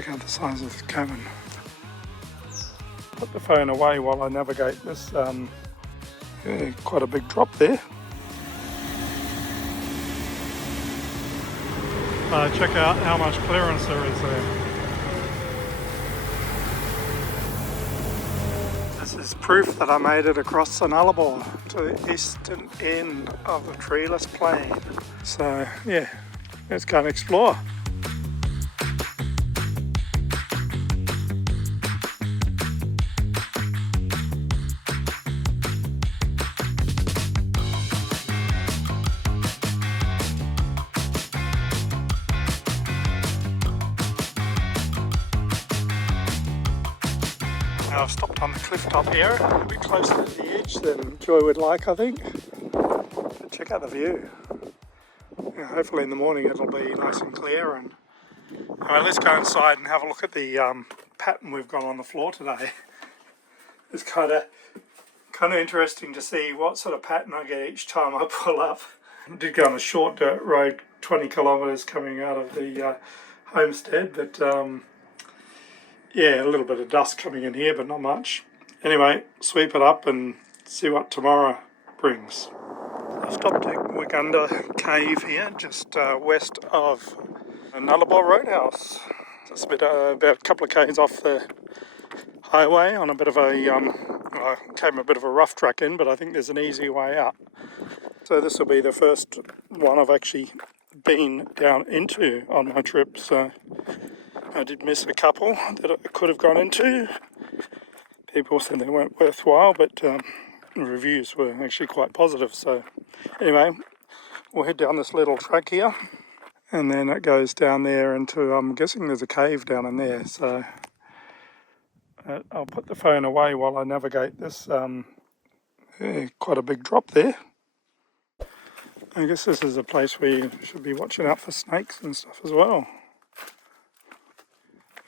check out the size of the cavern. Put the phone away while I navigate this. Yeah, quite a big drop there. Check out how much clearance there is there. This is proof that I made it across the Nullarbor to the eastern end of the treeless plain. So yeah, let's go and explore. I've stopped on the cliff top here, a bit closer to the edge than Joy would like, I think. But check out the view. Yeah, hopefully in the morning it'll be nice and clear. And anyway, let's go inside and have a look at the pattern we've got on the floor today. It's kind of interesting to see what sort of pattern I get each time I pull up. I did go on a short dirt road, 20 kilometres coming out of the homestead, but yeah, a little bit of dust coming in here, but not much. Anyway, sweep it up and see what tomorrow brings. I've stopped at Wigunda Cave here, just west of Nullarbor Roadhouse. Just about a couple of k's off the highway on a bit of a, came a bit of a rough track in, but I think there's an easy way out. So this will be the first one I've actually been down into on my trip, so I did miss a couple that I could have gone into. People said they weren't worthwhile, but the reviews were actually quite positive. So anyway, we'll head down this little track here, and then it goes down there into, I'm guessing there's a cave down in there. So I'll put the phone away while I navigate this. Yeah, quite a big drop there. I guess this is a place where you should be watching out for snakes and stuff as well.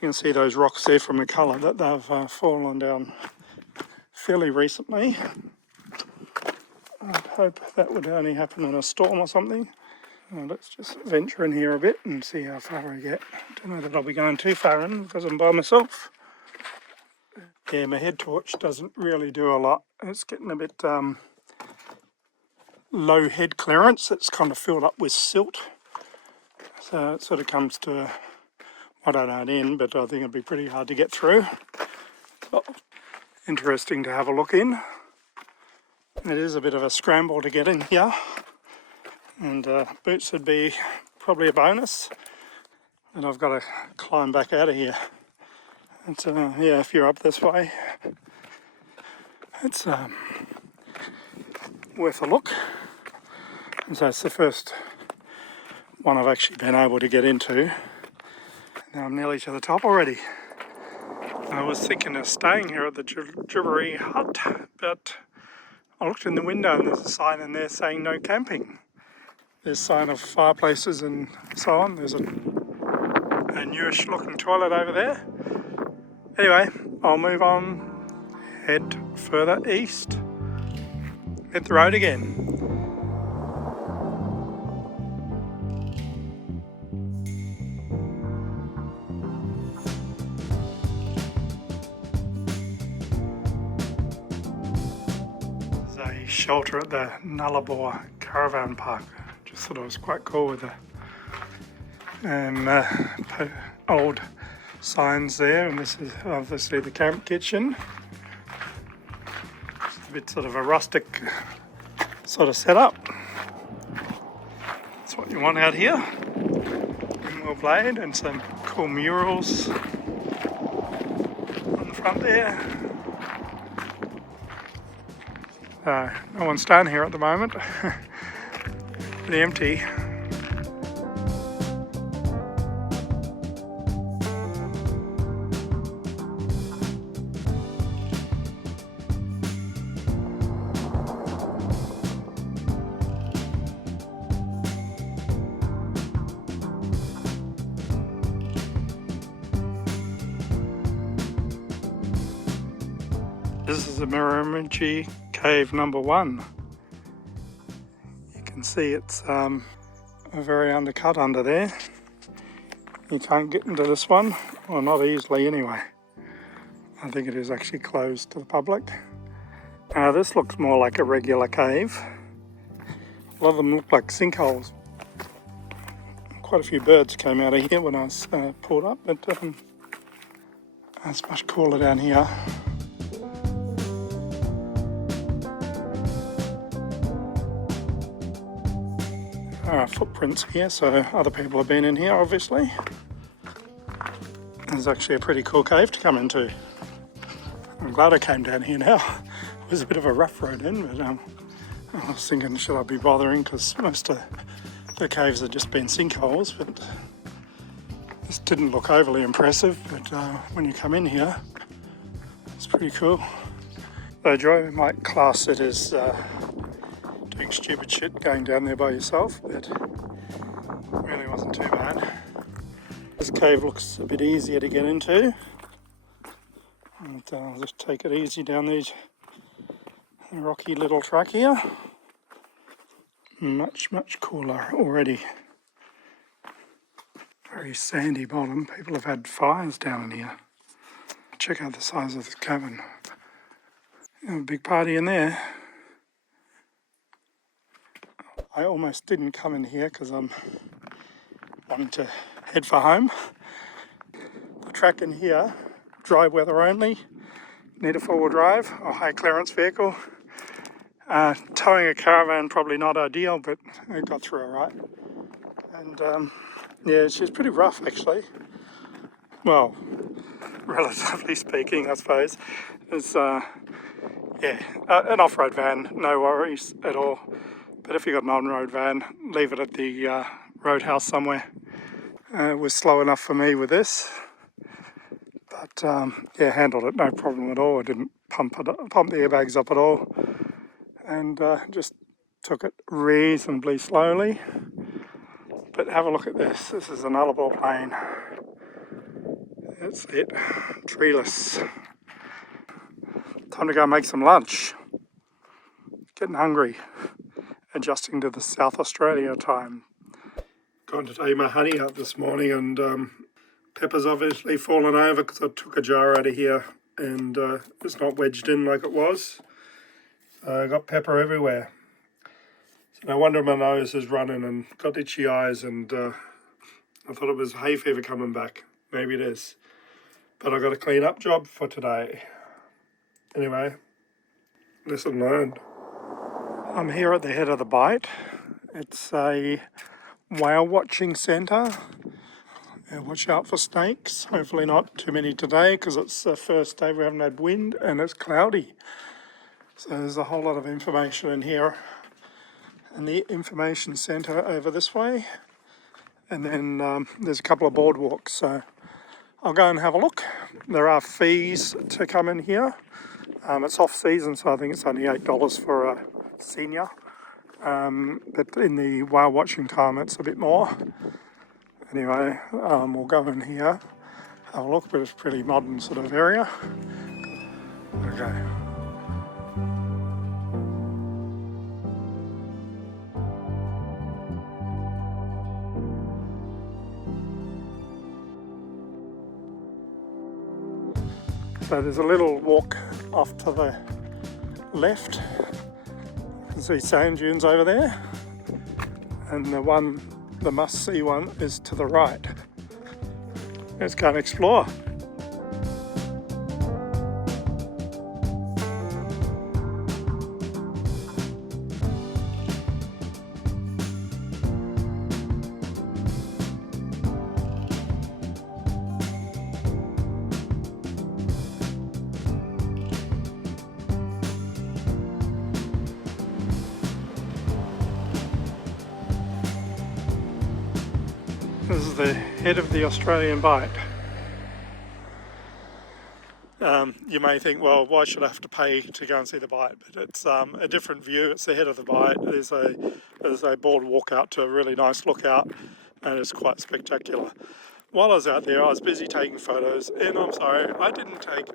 You can see those rocks there from the colour that they've fallen down fairly recently. I'd hope that would only happen in a storm or something. Let's just venture in here a bit and see how far I get. Don't know that I'll be going too far in because I'm by myself. Yeah, my head torch doesn't really do a lot. It's getting a bit low head clearance. It's kind of filled up with silt. So it sort of comes to, I don't know, an end, but I think it'd be pretty hard to get through. So, interesting to have a look in. It is a bit of a scramble to get in here, and boots would be probably a bonus. And I've got to climb back out of here. And yeah, if you're up this way, it's worth a look. And so it's the first one I've actually been able to get into. Now I'm nearly to the top already. I was thinking of staying here at the Gilgerabbie Hut, but I looked in the window and there's a sign in there saying no camping. There's a sign of fireplaces and so on. There's a newish looking toilet over there. Anyway, I'll move on, head further east, hit the road again. Shelter at the Nullarbor Caravan Park. Just thought it was quite cool with the old signs there, and this is obviously the camp kitchen. It's a bit sort of a rustic sort of setup. That's what you want out here. Windmill blade and some cool murals on the front there. No one's staying here at the moment. Pretty empty. This is the Murrawijini Cave number 1. You can see it's very undercut under there. You can't get into this one, well, not easily anyway. I think it is actually closed to the public. Now this looks more like a regular cave. A lot of them look like sinkholes. Quite a few birds came out of here when I was pulled up, but it's much cooler down here. There are footprints here, so other people have been in here, obviously. It's actually a pretty cool cave to come into. I'm glad I came down here now. It was a bit of a rough road in, but I was thinking, should I be bothering? Because most of the caves have just been sinkholes, but this didn't look overly impressive. But when you come in here, it's pretty cool. Though Joe might class it as doing stupid shit going down there by yourself, but it really wasn't too bad. This cave looks a bit easier to get into, and I'll just take it easy down these rocky little track here. Much cooler already. Very sandy bottom. People have had fires down in here. Check out the size of this cabin. A big party in there. I almost didn't come in here because I'm wanting to head for home. The track in here, dry weather only. Need a four-wheel drive or high clearance vehicle. Towing a caravan probably not ideal, but it got through alright. And yeah, she's pretty rough actually. Well, relatively speaking, I suppose. It's yeah, an off-road van, no worries at all. But if you've got an on-road van, leave it at the roadhouse somewhere. It was slow enough for me with this, but yeah, handled it no problem at all. I didn't pump the airbags up at all, and just took it reasonably slowly. But have a look at this. This is an Nullarbor plain. That's it, treeless. Time to go make some lunch. Getting hungry. Adjusting to the South Australia time. Gone to take my honey out this morning, and Pepper's obviously fallen over because I took a jar out of here and it's not wedged in like it was. I got pepper everywhere. So no wonder my nose is running and got itchy eyes, and I thought it was hay fever coming back. Maybe it is. But I got a clean up job for today. Anyway, lesson learned. I'm here at the head of the Bight. It's a whale watching centre. Watch out for snakes. Hopefully not too many today because it's the first day we haven't had wind and it's cloudy. So there's a whole lot of information in here. And the information centre over this way. And then there's a couple of boardwalks. So I'll go and have a look. There are fees to come in here. It's off season, so I think it's only $8 for a senior. But in the whale watching time it's a bit more. Anyway, we'll go in here, have a look, but it's a pretty modern sort of area. Okay. So there's a little walk off to the left. You can see sand dunes over there. And the must-see one is to the right. Let's go and explore. This is the head of the Australian Bight. You may think, well, why should I have to pay to go and see the Bight? But it's a different view. It's the head of the Bight. There's a boardwalk out to a really nice lookout, and it's quite spectacular. While I was out there, I was busy taking photos, and I'm sorry, I didn't take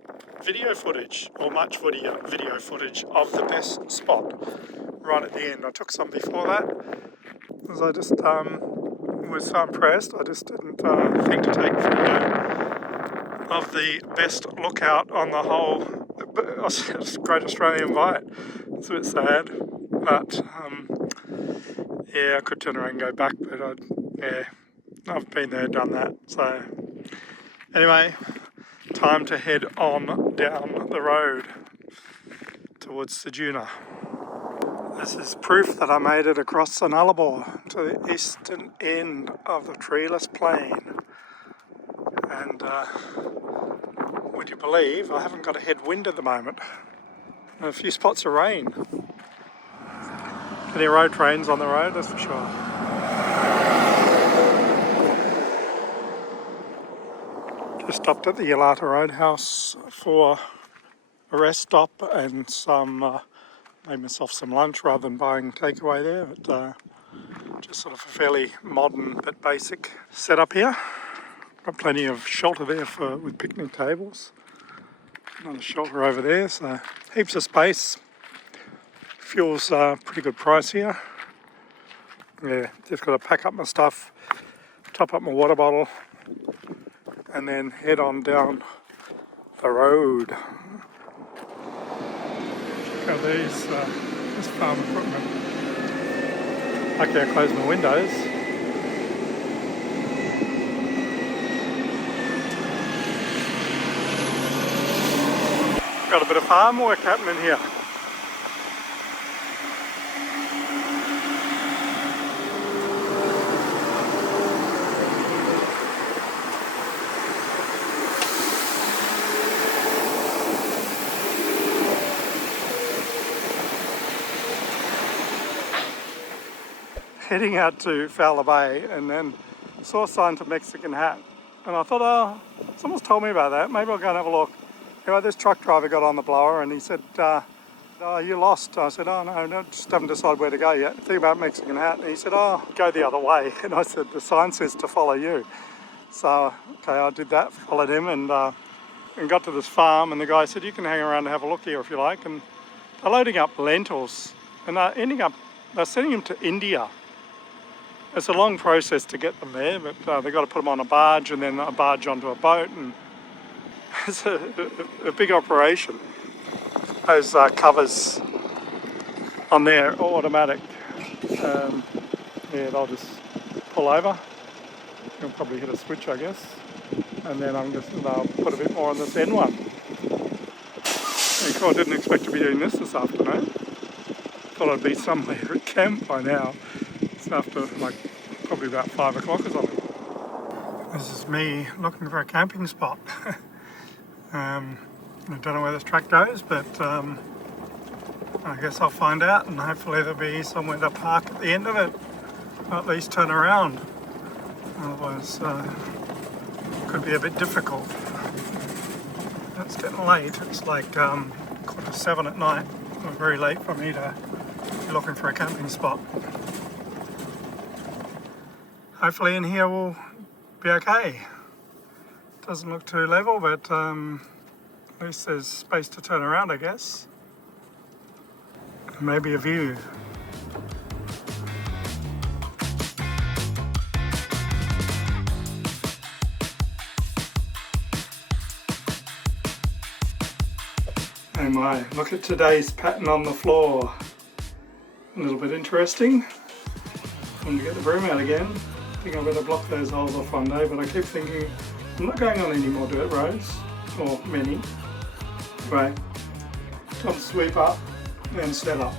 video footage, or much video footage of the best spot right at the end. I took some before that, because I just was so impressed. I just didn't think to take video of the best lookout on the whole Great Australian Bight. It's a bit sad, but yeah, I could turn around and go back, but I've been there, done that. So anyway, time to head on down the road towards Sejuna. This is proof that I made it across the Nullarbor to the eastern end of the treeless plain. And would you believe I haven't got a headwind at the moment. And a few spots of rain. Any road trains on the road, that's for sure. Just stopped at the Yalata Roadhouse for a rest stop and some made myself some lunch rather than buying takeaway there, but just sort of a fairly modern but basic setup here. Got plenty of shelter there with picnic tables. Another shelter over there, so heaps of space. Fuel's pretty good price here. Yeah, just got to pack up my stuff, top up my water bottle, and then head on down the road. Check out this farm equipment. Lucky I closed my windows. Got a bit of farm work happening here. Heading out to Fowler Bay and then saw a sign to Mexican Hat. And I thought, oh, someone's told me about that. Maybe I'll go and have a look. Anyway, this truck driver got on the blower and he said, oh, you lost. I said, oh, no, just haven't decided where to go yet. Think about Mexican Hat. And he said, oh, go the other way. And I said, the sign says to follow you. So, okay, I did that, followed him and got to this farm. And the guy said, you can hang around and have a look here if you like. And they're loading up lentils and they're sending them to India. It's a long process to get them there, but they've got to put them on a barge and then a barge onto a boat, and it's a big operation. Those covers on there are automatic. Yeah, they'll just pull over. You'll probably hit a switch, I guess, and then they'll put a bit more on this end one. I didn't expect to be doing this afternoon. Thought I'd be somewhere at camp by now. It's after probably about 5 o'clock or something. This is me looking for a camping spot. I don't know where this track goes, but I guess I'll find out, and hopefully there'll be somewhere to park at the end of it, or at least turn around. Otherwise it could be a bit difficult. It's getting late. It's like 7:15 at night. It's very late for me to be looking for a camping spot. Hopefully in here will be okay. Doesn't look too level, but at least there's space to turn around, I guess. And maybe a view. Oh my, look at today's pattern on the floor. A little bit interesting. I'm going to get the broom out again. I think I better block those holes off one day, but I keep thinking I'm not going on any more dirt roads, or many. Right, time to sweep up and set up.